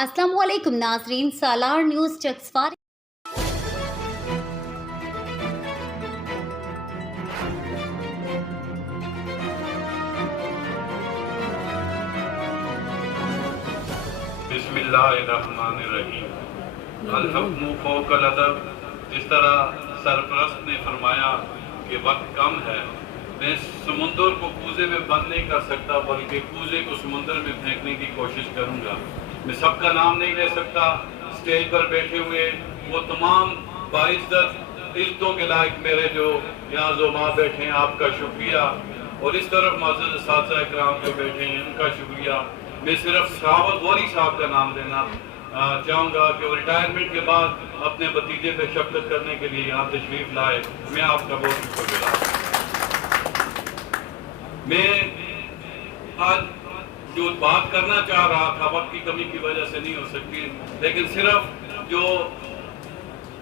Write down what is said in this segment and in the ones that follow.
अस्सलामुअलैकुम नाज़रीन, सालार न्यूज़ चक्सवार। बिस्मिल्लाहिर्रहमानिर्रहीम। अल-हुक्मु फ़ौक़ल अदब। जिस तरह सरपरस्त ने फरमाया कि वक्त कम है, मैं समुंदर को कूजे में बंद नहीं कर सकता, बल्कि कूजे को समुंदर में फेंकने की कोशिश करूंगा। मैं सबका नाम नहीं ले सकता। स्टेज पर बैठे हुए वो तमाम बाइज़्ज़त इज़्ज़तों के लायक मेरे जो यहाँ जो माँ बैठे हैं, आपका शुक्रिया। और इस तरफ मौजूद साथिया इकराम जो बैठे हैं, उनका शुक्रिया। मैं सिर्फ सहाबत गौरी साहब का नाम लेना चाहूँगा कि वो रिटायरमेंट के बाद अपने भतीजे पे शफ़क़त करने के लिए यहाँ तशरीफ़ लाए। मैं आपका बहुत शुक्रगुज़ार। मैं आज जो बात करना चाह रहा था, वक्त की कमी की वजह से नहीं हो सकती, लेकिन सिर्फ जो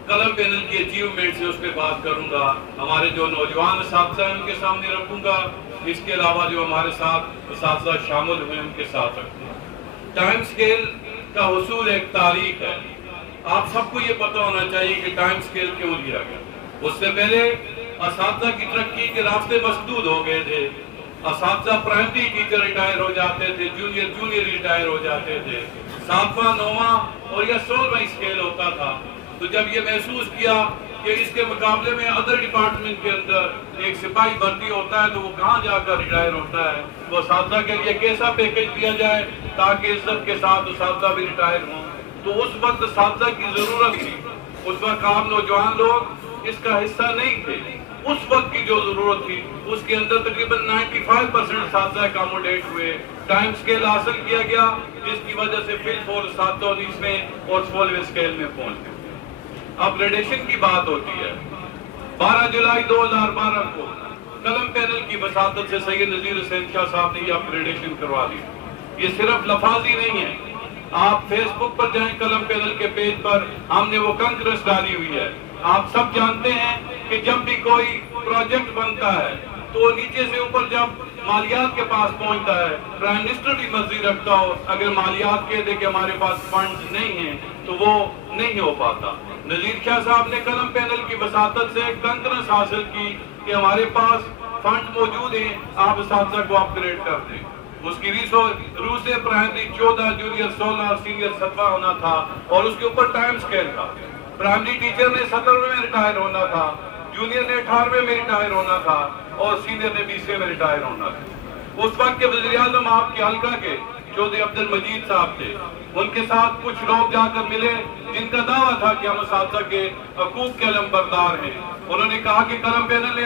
कलम पैनल की अचीवमेंट है उस पर बात करूंगा। हमारे जो नौजवान साथिया हैं उनके सामने रखूंगा। इसके अलावा जो हमारे साथ साथिया शामिल हुए उनके साथ रखूंगा। टाइम स्केल का हुसूल एक तारीख है। आप सबको ये पता होना चाहिए कि टाइम स्केल क्यों लिया गया। उससे पहले असातिज़ा की तरक्की के रास्ते मसदूद हो गए थे। असातिज़ा प्राइमरी टीचर रिटायर हो जाते थे, जूनियर रिटायर हो जाते थे। 7वां 9वां और या 16वां स्केल होता था। तो जब ये महसूस किया कि इसके मुकाबले में अदर डिपार्टमेंट के अंदर एक सिपाही भर्ती होता है तो वो कहाँ जाकर रिटायर होता है, वो असातिज़ा के लिए कैसा पैकेज दिया जाए ताकि इज्जत के साथ असातिज़ा भी रिटायर हों। तो उस वक्त असातिज़ा की ज़रूरत थी। उस वक्त आप नौजवान लोग इसका हिस्सा नहीं थे। उस वक्त की जो जरूरत थी उसके अंदर तकरीबन 95% असातिज़ा अकोमोडेट हुए। टाइम स्केल हासिल किया गया, जिसकी वजह से फिल फोर 719 और 16वें स्केल में पहुंच गए। अपग्रेडेशन की बात होती है। 12 जुलाई 2012 को कलम पैनल की वसातत से सैयद नज़ीर हुसैन शाह साहब ने ये अपग्रेडेशन करवा दी। ये सिर्फ लफाजी नहीं है। आप फेसबुक पर जाएं, कलम पैनल के पेज पर हमने वो कंकरस डाली हुई है। आप सब जानते हैं कि जब भी कोई प्रोजेक्ट बनता है तो नीचे से ऊपर जब मालियात के पास पहुंचता है, प्राइम मिनिस्टर भी मर्जी रखता हो, अगर मालियात कह दे कि हमारे पास फंड नहीं है तो वो नहीं हो पाता। नजीर शाह साहब ने कलम पैनल की वसातत से कंकरस हासिल की कि हमारे पास फंड मौजूद है, आप असातिज़ा को अपग्रेड कर दें। उसकी रूस से प्राइमरी 14, जूनियर 16 और सीनियर 17 होना था और उसके ऊपर टाइम स्केल था। प्राइमरी टीचर ने 17वें में रिटायर होना था, जूनियर ने 18वें में रिटायर होना था और सीनियर ने 20वें में रिटायर होना था। उस वक्त के वज़ीर-ए-आज़म आपके हल्का के चौधरी अब्दुल मजीद साहब थे। उनके साथ कुछ लोग जाकर मिले जिनका दावा था कि हम असातिज़ा के हकूक़ के अलमबरदार हैं। उन्होंने कहा कि कलम पैनल ने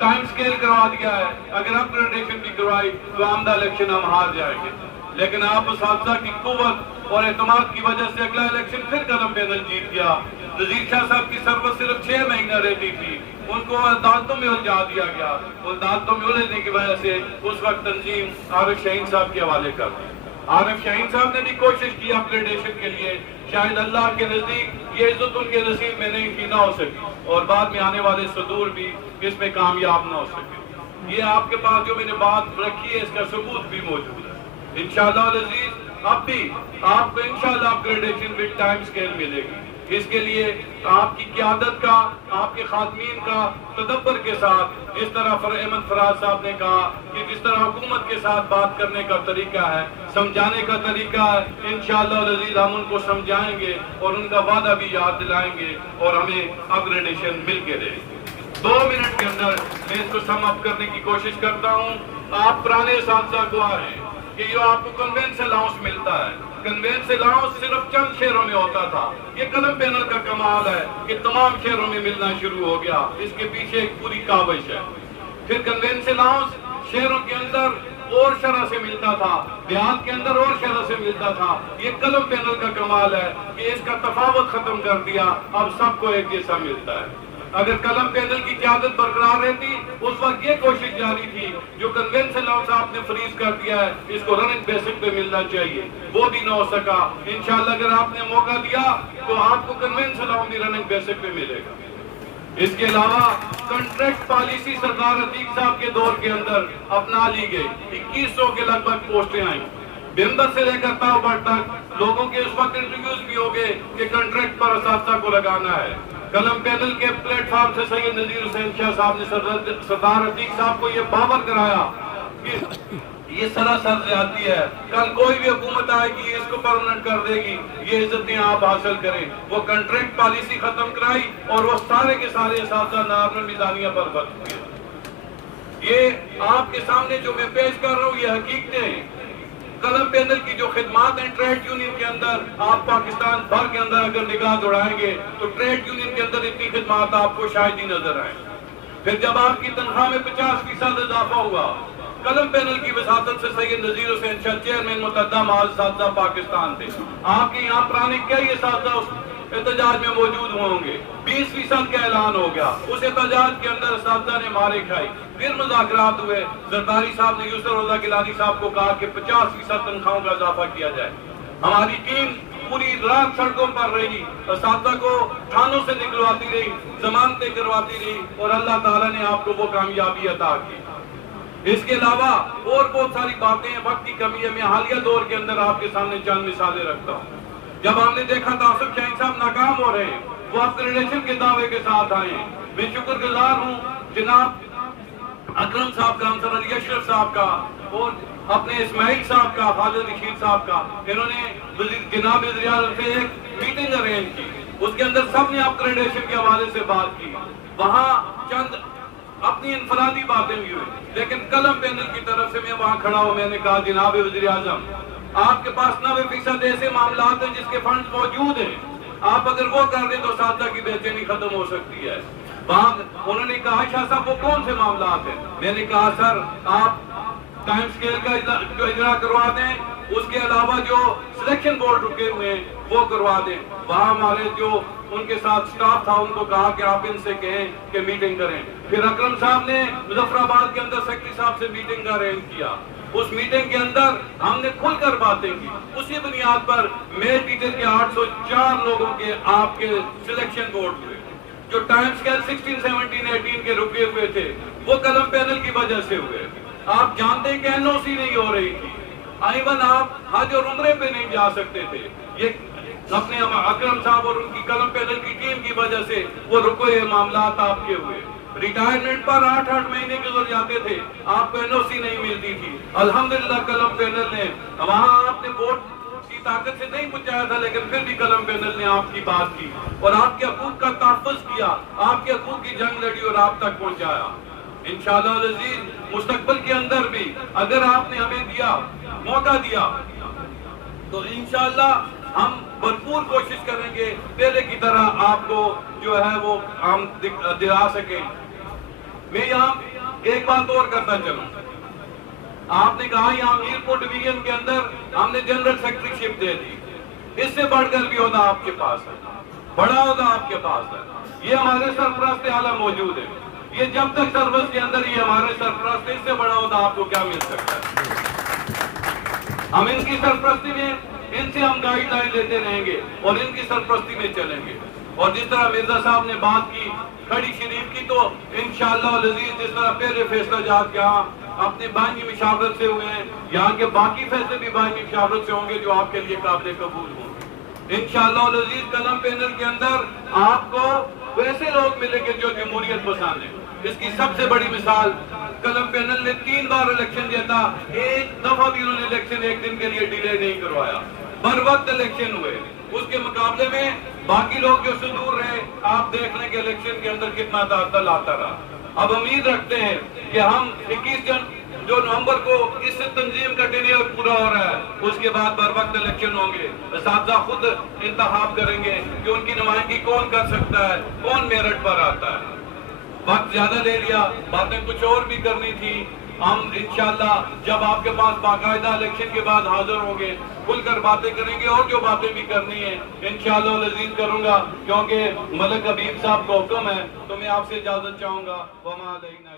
टाइम स्केल करवा दिया है, अगर अपग्रेडेशन भी करवाई तो आमदा इलेक्शन हम हार जाएंगे। लेकिन आप असातिज़ा की कुव्वत और एतमाद की वजह से अगला इलेक्शन फिर कलम पैनल जीत गया। नज़ीर शाह साहब की सरबत सिर्फ 6 महीना रहती थी, उनको अदालतों में उलझा दिया गया। अदालतों में उलझने की वजह से उस वक्त तंजीम आरिफ शाहीन साहब के हवाले कर दी। आरिफ शाहीन साहब ने भी कोशिश की अपग्रेडेशन के लिए, शायद अल्लाह के नजदीक ये इज्जत उनके नसीब में नहीं थी, ना हो सकी, और बाद में आने वाले सदूर भी इसमें कामयाब ना हो सके। ये आपके पास जो मैंने बात रखी है इसका सबूत भी मौजूद है। इंशाअल्लाह अज़ीज़ अब भी आपको इंशाअल्लाह अपग्रेडेशन विद टाइम स्केल मिलेगी। इसके लिए आपकी क़यादत का, आपके खातमीन का तदब्बर के साथ, जिस तरह अहमद फराज साहब ने कहा कि जिस तरह हुकूमत के साथ बात करने का तरीका है, समझाने का तरीका है, इंशाअल्लाह अज़ीज़ हम उनको समझाएंगे और उनका वादा भी याद दिलाएंगे और हमें अपग्रेडेशन मिल के रहेगी। 2 मिनट के अंदर मैं इसको सम अप करने की कोशिश करता हूँ। आप पुराने असातिज़ा गवाह हैं कि जो आपको कन्वेंस अलाउंस मिलता है, कन्वेंस अलाउंस सिर्फ चंद शहरों में होता था। ये कलम पैनल का कमाल है कि तमाम शहरों में मिलना शुरू हो गया। इसके पीछे एक पूरी काविश है। फिर कन्वेंस अलाउंस शहरों के अंदर और शरह से मिलता था, देहात के अंदर और शरह से मिलता था। ये कलम पैनल का कमाल है कि इसका तफावत खत्म कर दिया, अब सबको एक जैसा मिलता है। अगर कलम पैनल की क़यादत बरकरार रहती, उस वक्त ये कोशिश जारी थी जो कन्वेंस अलाउंस आपने फ्रीज कर दिया है, इसको रनिंग बेसिक पे मिलना चाहिए, वो भी ना हो सका। इंशाअल्लाह अगर आपने मौका दिया तो आपको कन्वेंस अलाउंस भी रनिंग बेसिक पे मिलेगा। इसके अलावा कॉन्ट्रैक्ट पॉलिसी सरदार अतीक साहब के दौर के अंदर अपना ली गई, 2100 के लगभग पोस्टें आई। बिम्बर से लेकर तावबड़ तक लोगों के उस वक्त इंटरव्यूज भी हो गए कि कॉन्ट्रैक्ट पर असातिज़ा को लगाना है। कलम पैनल के प्लेटफॉर्म से सैयद नजीर हुसैन शाह साहब ने सरदार अतीक साहब को ये बावर कराया कि ये सरासर ज्यादती है, कल कोई भी हुकूमत आएगी इसको परमानेंट कर देगी, ये इज्जतें आप हासिल करें। वो कॉन्ट्रैक्ट पॉलिसी खत्म कराई और वो सारे के सारे असातिज़ा नॉर्मल मिजानिया पर बच गए। ये आपके सामने जो मैं पेश कर रहा हूँ ये हकीकतें हैं। कलम पैनल की जो खिदमात हैं ट्रेड यूनियन के अंदर, आप पाकिस्तान भर के अंदर अगर निगाह दौड़ाएंगे तो ट्रेड यूनियन के अंदर इतनी खिदमात आपको शायद ही नजर आए। फिर जब आपकी तनख्वाह में 50% इजाफा हुआ, कलम पैनल की वसातत से सैयद नजीर हुसैन शाह चेयरमैन मुतअद्दा माल साथिज़ा पाकिस्तान थे। आपके यहाँ पुराने कई साथिज़ा उस एहतजाज में मौजूद होंगे। 20% का ऐलान हो गया, उस एहतजाज के अंदर साथिज़ा ने मारे खाई। फिर मुज़ाकरात हुए, जरदारी साहब ने यूसुफ रज़ा गिलानी साहब को कहा कि 50% तनख्वाहों का इजाफा किया जाए। हमारी टीम पूरी रात सड़कों पर रही, साथिज़ा को थानों से निकलवाती रही, जमानतें करवाती रही और अल्लाह ताला ने आपको वो कामयाबी अता की। इसके अलावा और बहुत सारी बातें, वक्त की कमी है, मैं हालिया दौर के अंदर आपके सामने चंद मिसालें रखता हूँ। जब हमने देखा तासुफ शाहीन साहब नाकाम हो रहे हैं, वो अपग्रेडेशन के दावे के साथ आए हैं। मैं शुक्रगुजार हूँ जनाब अकरम साहब का, अंसर अली अशरफ साहब का और अपने इस्माइल साहब का, खालिद रशीद साहब का। इन्होंने जनाब वज़ीर से एक मीटिंग अरेंज की, उसके अंदर सबने अपग्रेडेशन के हवाले से बात की। वहाँ चंद अपनी इनफरादी बातें भी हुई, लेकिन कलम पैनल की तरफ से मैं वहां खड़ा हूं, मैंने कहा जनाब वज़ीर आज़म, आपके पास 90% ऐसे मामला हैं जिसके फंड मौजूद हैं, आप अगर वो कर दें तो साथिज़ा की बेचैनी खत्म हो सकती है। वहां उन्होंने कहा शाह साहब वो कौन से मामला हैं? मैंने कहा सर आप टाइम स्केल का जो इजरा करवा दें, उसके अलावा जो सिलेक्शन बोर्ड रुके हुए हैं वो करवा दें। वहां हमारे जो उनके साथ स्टाफ था उनको कहा कि आप इनसे कहें कि मीटिंग करें। फिर अकरम साहब ने मुजफ्फराबाद के अंदर सेक्रेटरी साहब से मीटिंग का अरेंज किया। उस मीटिंग के अंदर हमने खुलकर बातें की। उसी बुनियाद पर मेल टीचर के 804 लोगों के आपके सिलेक्शन बोर्ड हुए। जो टाइम स्केल 16, 17, 18 के रुके हुए थे वो कलम पैनल की वजह से हुए। आप जानते हैं कि एनओसी नहीं हो रही थी, इवन आप हज और उम्रे पे नहीं जा सकते थे। ये अपने अकरम साहब और उनकी कलम पैनल की टीम की वजह से वो रुके मामला आपके हुए। रिटायरमेंट पर 8-8 महीने गुजर जाते थे, आपको एनओसी नहीं मिलती थी। अल्हम्दुलिल्लाह कलम पैनल ने वहां आपने वोट की ताकत से नहीं पहुंचाया था, लेकिन फिर भी कलम पैनल ने आपकी बात की और आपके हकूक का तहफ़्फ़ुज़ किया, आपके हकूक की जंग लड़ी और आप तक पहुंचाया। इंशाअल्लाह अज़ीज़ मुस्तक़बिल के अंदर भी अगर आपने हमें दिया मौका दिया तो इंशाअल्लाह हम भरपूर कोशिश करेंगे पहले की तरह आपको जो है वो हम दिला सकें। मैं यहाँ एक बात और करता चलूं, आपने कहा यहाँ मीरपुर डिवीजन के अंदर हमने जनरल सेक्रेटरीशिप दे दी, इससे बढ़कर भी ओहदा आपके पास है, बड़ा ओहदा आपके पास है। ये हमारे सरपरस्त आला मौजूद है, ये जब तक सर्विस के अंदर ये हमारे सरपरस्त, इससे बड़ा ओहदा आपको क्या मिल सकता है? हम इनकी सरपरस्ती में इनसे हम गाइडलाइन लेते रहेंगे और इनकी सरपरस्ती में चलेंगे। और जिस तरह मिर्जा साहब ने बात की खड़ी शरीफ की, तो इंशाअल्लाह अज़ीज़ जिस तरह पहले फैसला जात यहाँ अपने बानी मुशावरत से हुए हैं, यहाँ के बाकी फैसले भी बानी मुशावरत से होंगे जो आपके लिए काबिल कबूल होंगे। इंशाअल्लाह अज़ीज़ कलम पैनल के अंदर आपको वैसे लोग मिलेंगे जो जमहूरियत पसंद है। इसकी सबसे बड़ी मिसाल कलम पैनल ने 3 बार इलेक्शन दिया था, एक दफा भी उन्होंने इलेक्शन एक दिन के लिए डिले नहीं करवाया, बर वक्त इलेक्शन हुए। उसके मुकाबले में बाकी लोग जो सुदूर रहे, आप देख लें कि इलेक्शन के अंदर कितना तातल आता रहा। अब उम्मीद रखते हैं कि हम 21 नवंबर को इस तंजीम का टेन्योर पूरा हो रहा है, उसके बाद बर वक्त इलेक्शन होंगे। असातिज़ा खुद इंतखाब करेंगे कि उनकी नुमाइंदगी कौन कर सकता है, कौन मेरिट पर आता है। वक्त ज्यादा ले लिया, बातें कुछ और भी करनी थी। हम इंशाअल्लाह जब आपके पास बाकायदा इलेक्शन के बाद हाजिर होंगे खुलकर बातें करेंगे और जो बातें भी करनी है इंशाअल्लाह अज़ीज़ करूंगा, क्योंकि मलिक हबीब साहब का हुक्म है। तो मैं आपसे इजाजत चाहूंगा। वमा अलैना